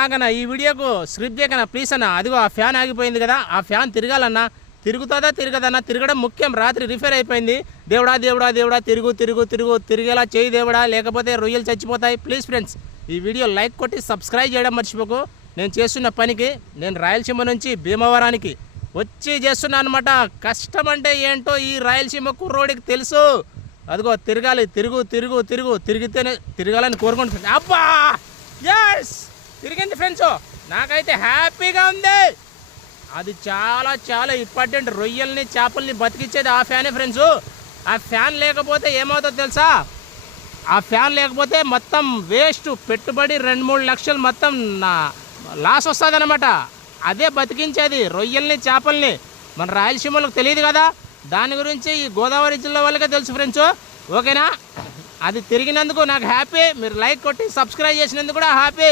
ఆగనా ఈ వీడియోకు script చేయకనా please అన్న. అదిగో ఆ ఫ్యాన్ ఆగిపోయింది కదా, ఆ ఫ్యాన్ తిరగాలన్నా. తిరుగుతుందా తిరగదన్నా? తిరగడం ముఖ్యం. రాత్రి రిపేర్ అయిపోయింది. దేవుడా దేవుడా దేవుడా తిరుగు తిరుగు తిరుగు తిరిగేలా చేయి దేవుడా, లేకపోతే రొయ్యలు చచ్చిపోతాయి. ప్లీజ్ ఫ్రెండ్స్ ఈ వీడియో లైక్ కొట్టి సబ్స్క్రైబ్ చేయడం మర్చిపోకు. నేను చేస్తున్న పనికి నేను రాయలసీమ నుంచి భీమవరానికి వచ్చి చేస్తున్నాను అనమాట. కష్టం అంటే ఏంటో ఈ రాయలసీమ కుర్రోడికి తెలుసు. అదిగో తిరగాలి, తిరుగు తిరుగు తిరుగు తిరిగితేనే తిరగాలని కోరుకుంటున్నాను. అబ్బా ఎస్ తిరిగింది ఫ్రెండ్స్, నాకైతే హ్యాపీగా ఉంది. అది చాలా చాలా ఇంపార్టెంట్. రొయ్యల్ని చేపల్ని బతికించేది ఆ ఫ్యానే ఫ్రెండ్స్. ఆ ఫ్యాన్ లేకపోతే ఏమవుతుందో తెలుసా? ఆ ఫ్యాన్ లేకపోతే మొత్తం వేస్ట్, పెట్టుబడి 2-3 లక్షలు మొత్తం లాస్ వస్తుంది అనమాట. అదే బతికించేది రొయ్యల్ని చేపల్ని. మన రాయలసీమలకు తెలియదు కదా, దాని గురించి ఈ గోదావరి జిల్లా వాళ్ళకే తెలుసు ఫ్రెండ్స్. ఓకేనా? అది తిరిగినందుకు నాకు హ్యాపీ. మీరు లైక్ కొట్టి సబ్స్క్రైబ్ చేసినందుకు కూడా హ్యాపీ.